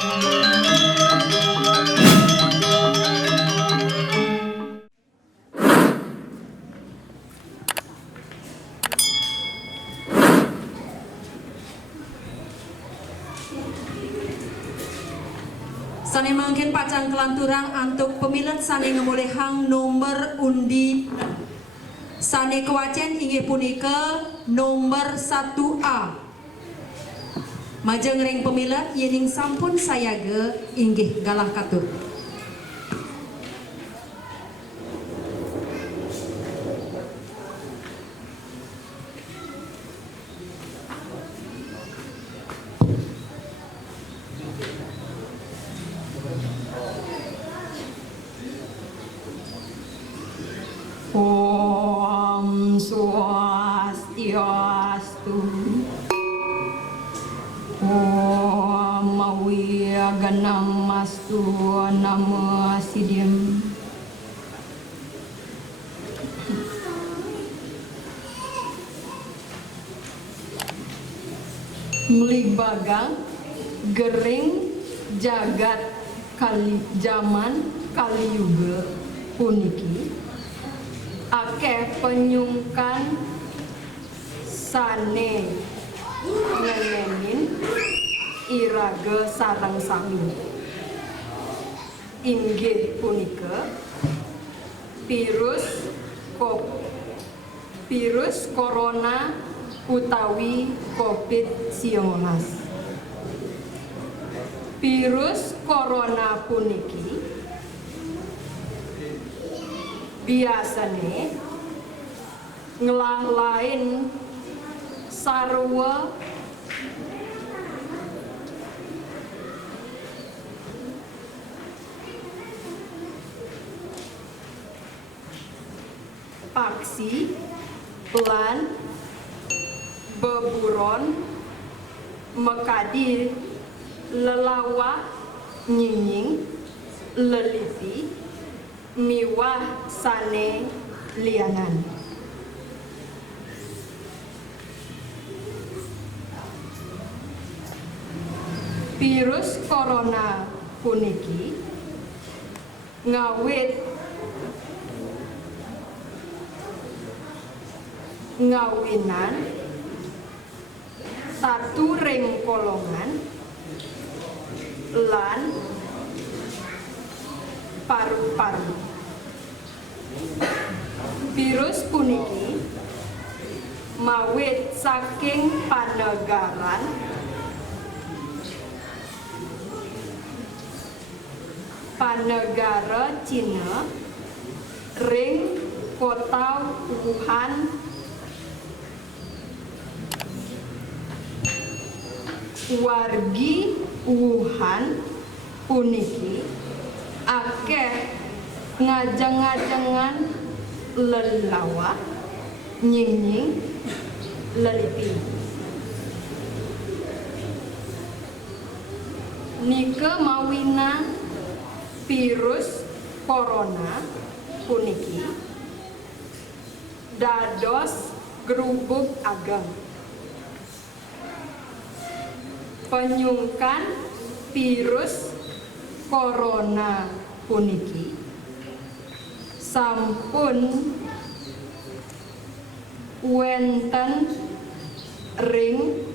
Sane mangkin pacang kelanturang antuk pemilet sane ngemulihang nomor undi sane kewacen inggih punika nomor 1A. Majeng ring pemilet yening sampun sayaga inggih galah katur. Om Swastiastu. Om Wiyaganamastu Nama Siddhim. Melibagang gering jagat kali zaman kali yuga puniki akeh penyungkan sane ngenenin iraga sareng sami inggih punika virus corona utawi COVID-19. Virus corona puniki biasane ngelahlain sarwa paksi lan beburon mekadi lelawah nyinying lelipi miwah sane lianan. Virus corona puniki ngawinan satu ring kolongan lan paru-paru. Virus puniki mawit saking panegaran panegara Cina ring kota Wuhan wargi Wuhan puniki akeh ngajeng-ngajengan lelawah nying-nying lelipi. Nika mawina virus corona puniki dados gerubuk ageng penyungkan virus corona puniki sampun wenten ring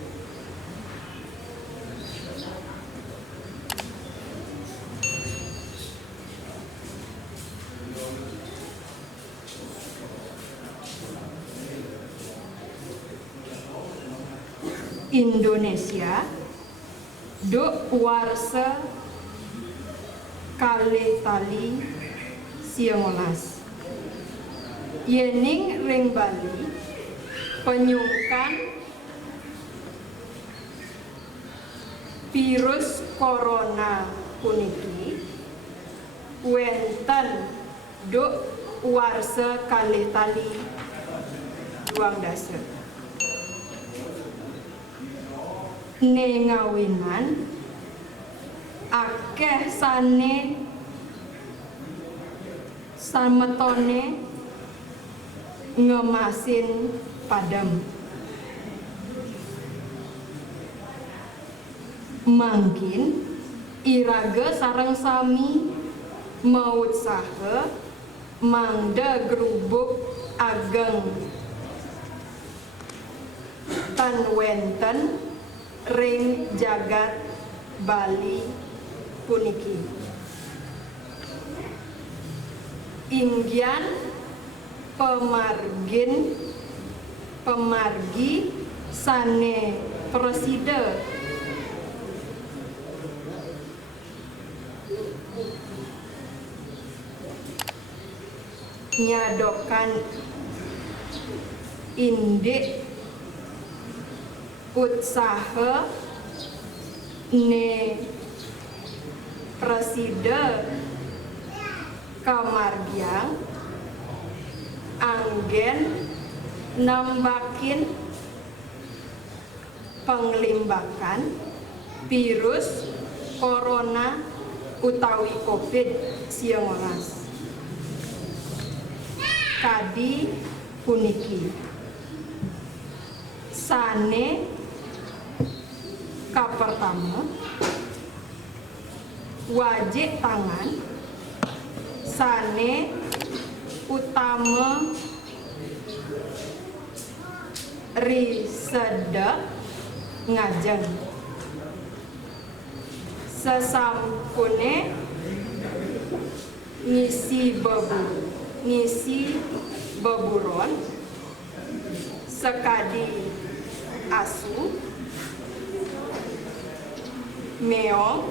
Indonesia duk warsa kalih tali 19. Yening ring Bali penyungkan virus corona puniki wenten duk warsa kalih tali 12. Nengawinan akeh sane sametone ngemasin padam mangkin iraga sareng sami maut saha mangda grubuk ageng tan wenten ring jagat Bali puniki. Inggian pemargi sane presida nyadokan indik utsaha ne presida kamargiang anggen nambakin penglimbakan virus corona utawi COVID-19 kadi puniki sane kapertama wajib tangan sane utama risedek ngajeng sesampune ngisi beburon sekadi asu meong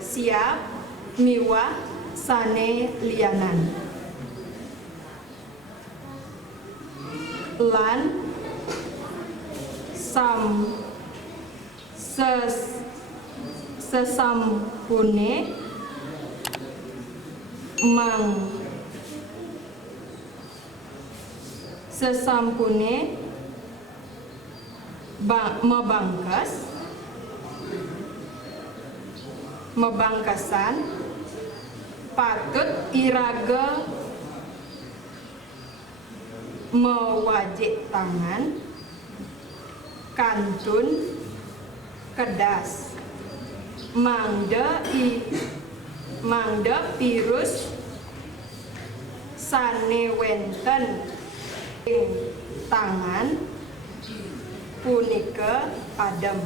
siap miwah sane lianan lan sesampune mebangkasan patut iraga mewajib tangan kantun kedas mangda virus sane wenten ing tangan punika adem.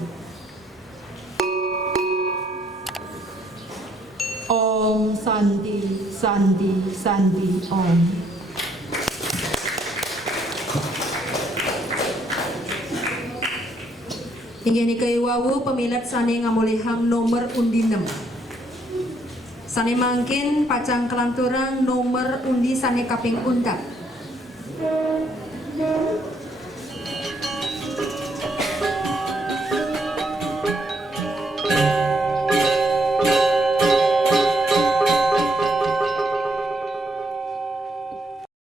Om Santi Santi Santi Om. Inggih niki wawu pemilat sane ngamulihang nomor undi 6. Sane mangkin pacang kelanturang nomor undi sane kaping undang.